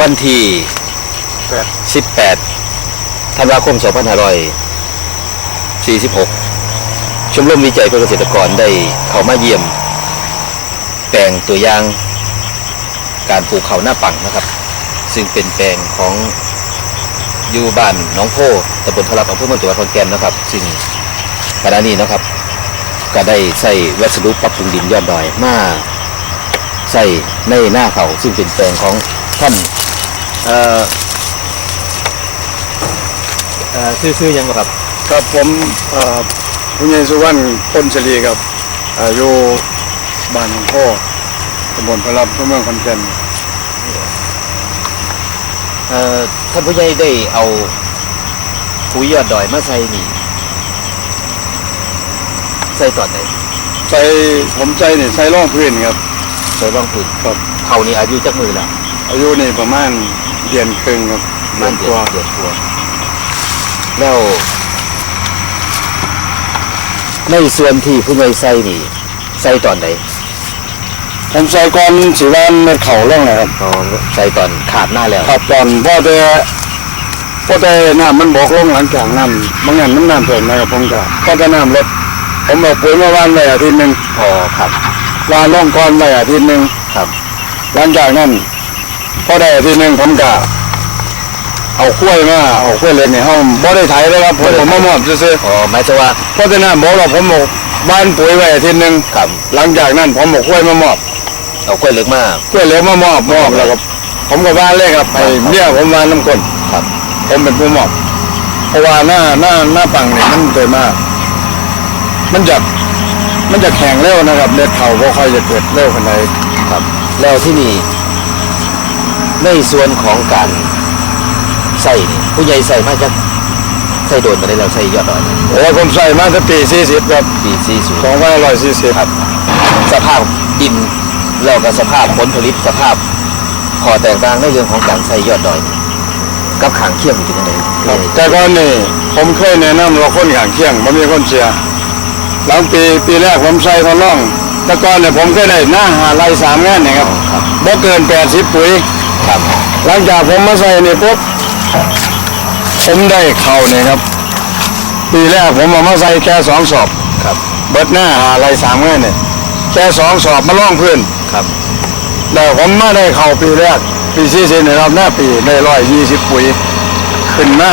วันที่ แปด18ธันวาคม 2546 ชมรมวิจัยเพื่อเกษตรกรได้เข้ามาเยี่ยม แปลงตัวอย่างการปลูกเขาวหน้าปังนะครับ ซึ่งเป็นแปลงของอยู่บ้านหน้องโพตำบลพลับอำเภอเมืองจังหวัดขอนแก่นนะครับ ซึ่งขณะนี้นะครับ ก็ได้ใส่วัสดุปรับปรุงดินยอดดอยมาใส่ในหน้าเขาซึ่งเป็นแปลงของท่าน เอ่อเอ่อชื่อชื่อยังบ่ครับครับผมเอ่อผู้ใหญ่สุวรรณพลชลีครับเอ่ออยู่บ้านหลวงพ่อตำบลพระรับเมืองขอนแก่นเอ่อท่านผู้ใหญ่ได้เอาปุ๋ยยอดดอยมาใส่นี่ใส่ตอนไหนใส่ผมใจนี่ใส่ร่องพื้นครับใส่บ้างพื้นครับเขานี่อายุจักมือแล้วอายุนี่ประมาณ เดือนครึ่งครับมันกเดือว่าดเดือดตัวแล้วในส่วนที่ผู้ใหญ่ใส่นี่ใส่ตอนไหนผมใส่ก่อนสีวันเม็ดเข่าร่องนะครับอ๋อใส่ตอนขาดหน้าแล้วครับตอนพ่อแต่พ่อแต่น้ำมันบอกลงหลังจากน้ำบางงานน้ำน้ำเพิ่มนะครับผมก็พ่อแต่น้ำลดผมเอาปุ๋ยมาวานไว้อาทิตย์หนึ่งพอครับวานร่องก้อนไว้อาทิตย์หนึ่งครับหลังจากนั้น พอได้อาทิตย์หนึ่งผมก็เอาข้วยมาเอาข้วยเล็กในห้องบ่ได้ไถเลยครับผมผมมามอบซื้ออ๋อหมายถึงว่าๆเพราะฉะนั้นบอกเราผมบอกบ้านปุ๋ยไว้อาทิตย์หนึ่งครับ หลังจากนั้นผมบอกข้วยมามอบเอากล้วยเล็กมากข้วยเล็กมามอบมอบแล้วก็ผมก็บ้านเลยครับให้เมียผมวานน้ำก้นครับ ผมเป็นผู้มอบเพราะว่าหน้าหน้าหน้าปังเนี่ยมันเกิดมาก มันจะมันจะแข็งเร็วนะครับเด็ดเข่าบ่ค่อยจะเกิดเร็วขนาดใดครับ แล้วที่นี่ ในส่วนของการใส่นี่ผู้ใหญ่ใส่มาจากใส่โดนมาได้แล้วใส่ยอดดอยนี่โอ้ยผมใส่มาตั้งปีสี่สิบครับปีสี่ศูนสองย์พันร้อยสี่สิบครับ สภาพดินแล้วก็สภาพผลผลิตสภาพขอแตกต่างในเรื่องของการใส่ยอดดอยนี่กับขางเคียงเป็นยังไงครับแต่ก่อนนี่ผมเคยแนะนำเราคนข้างเคียงผมมีคนเชียร์หลังปีปีแรกผมใส่ทดลองแต่ก่อนเนี่ยผมเคยได้หน้าหาไรสามงานเนี่ยครับ ครับบ่เกินแปดสิบปุ๋ย ครับหลังจากผมมาใส่นี่ปุ๊บผมได้เข่าเนี่ยครับ ปีแรกผมเอามาใส่แค่สองสอบครับ เบิดหน้าหาไรสามงานเนี่ยแค่สองสอบมาล่องพื้นครับแล้วผมมาได้เข่าปีแรกปีที่สี่ในรอบหน้าปีได้ร้อยยี่สิบปุ๋ยขึ้นหน้า